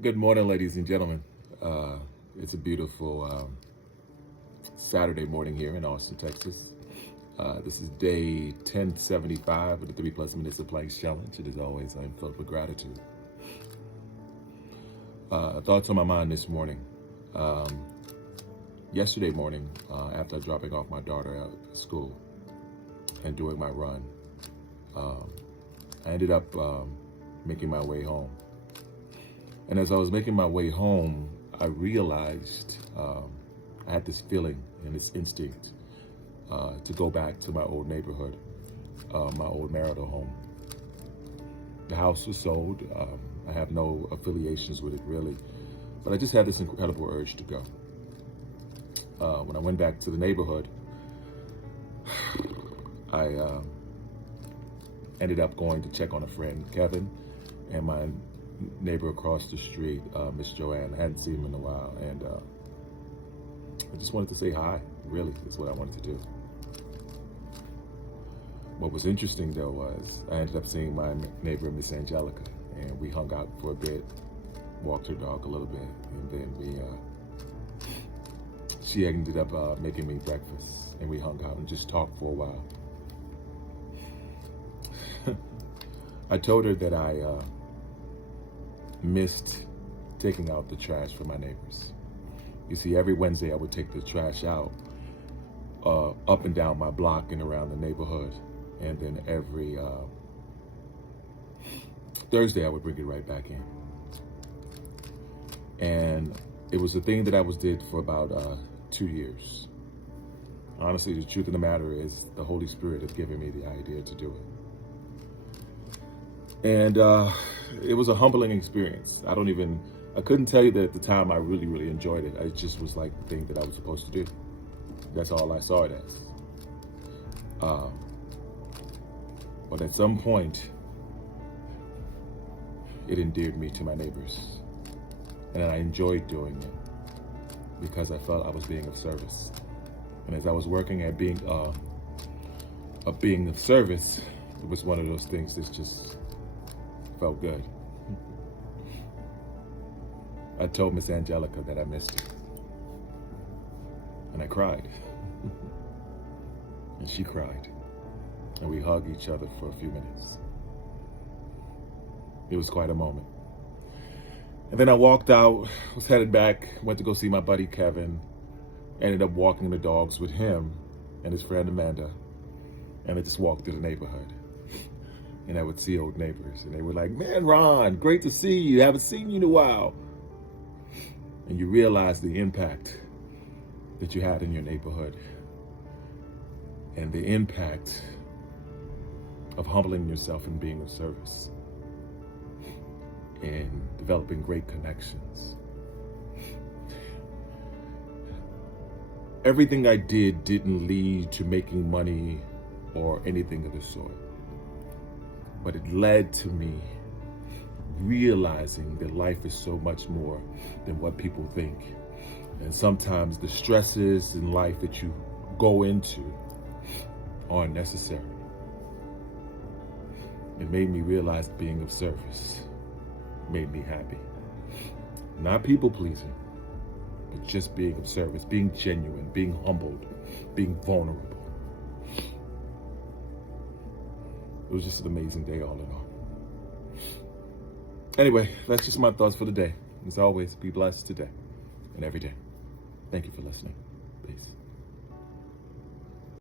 Good morning, ladies and gentlemen. It's a beautiful Saturday morning here in Austin, Texas. This is day 1075 of the 3 Plus Minutes of Planks Challenge. And as always, I'm filled with gratitude. Thoughts on my mind this morning. Yesterday morning, after dropping off my daughter at school and doing my run, I ended up making my way home. And as I was making my way home, I realized I had this feeling and this instinct to go back to my old neighborhood, my old marital home. The house was sold. I have no affiliations with it really, but I just had this incredible urge to go. When I went back to the neighborhood, I ended up going to check on a friend, Kevin, and my neighbor across the street, Miss Joanne. I hadn't seen him in a while, and I just wanted to say hi. Really, is what I wanted to do. What was interesting though was I ended up seeing my neighbor, Miss Angelica, and we hung out for a bit, walked her dog a little bit, and then she ended up making me breakfast, and we hung out and just talked for a while. I told her that I missed taking out the trash for my neighbors. You see, every Wednesday I would take the trash out up and down my block and around the neighborhood. And then every Thursday I would bring it right back in. And it was a thing that I did for about 2 years. Honestly, the truth of the matter is the Holy Spirit had given me the idea to do it. And it was a humbling experience. I couldn't tell you that at the time I really, really enjoyed it. It just was like the thing that I was supposed to do. That's all I saw it as. But at some point, it endeared me to my neighbors. And I enjoyed doing it because I felt I was being of service. And as I was working at being of service, it was one of those things that just felt good. I told Miss Angelica that I missed her. And I cried. And she cried. And we hugged each other for a few minutes. It was quite a moment. And then I walked out, was headed back, went to go see my buddy Kevin, ended up walking the dogs with him and his friend Amanda. And I just walked through the neighborhood. And I would see old neighbors, and they were like, "Man, Ron, great to see you. Haven't seen you in a while." And you realize the impact that you had in your neighborhood and the impact of humbling yourself and being of service and developing great connections. Everything I did didn't lead to making money or anything of the sort. But it led to me realizing that life is so much more than what people think. And sometimes the stresses in life that you go into are necessary. It made me realize being of service made me happy. Not people pleasing, but just being of service, being genuine, being humbled, being vulnerable. It was just an amazing day all in all. Anyway, that's just my thoughts for the day. As always, be blessed today and every day. Thank you for listening.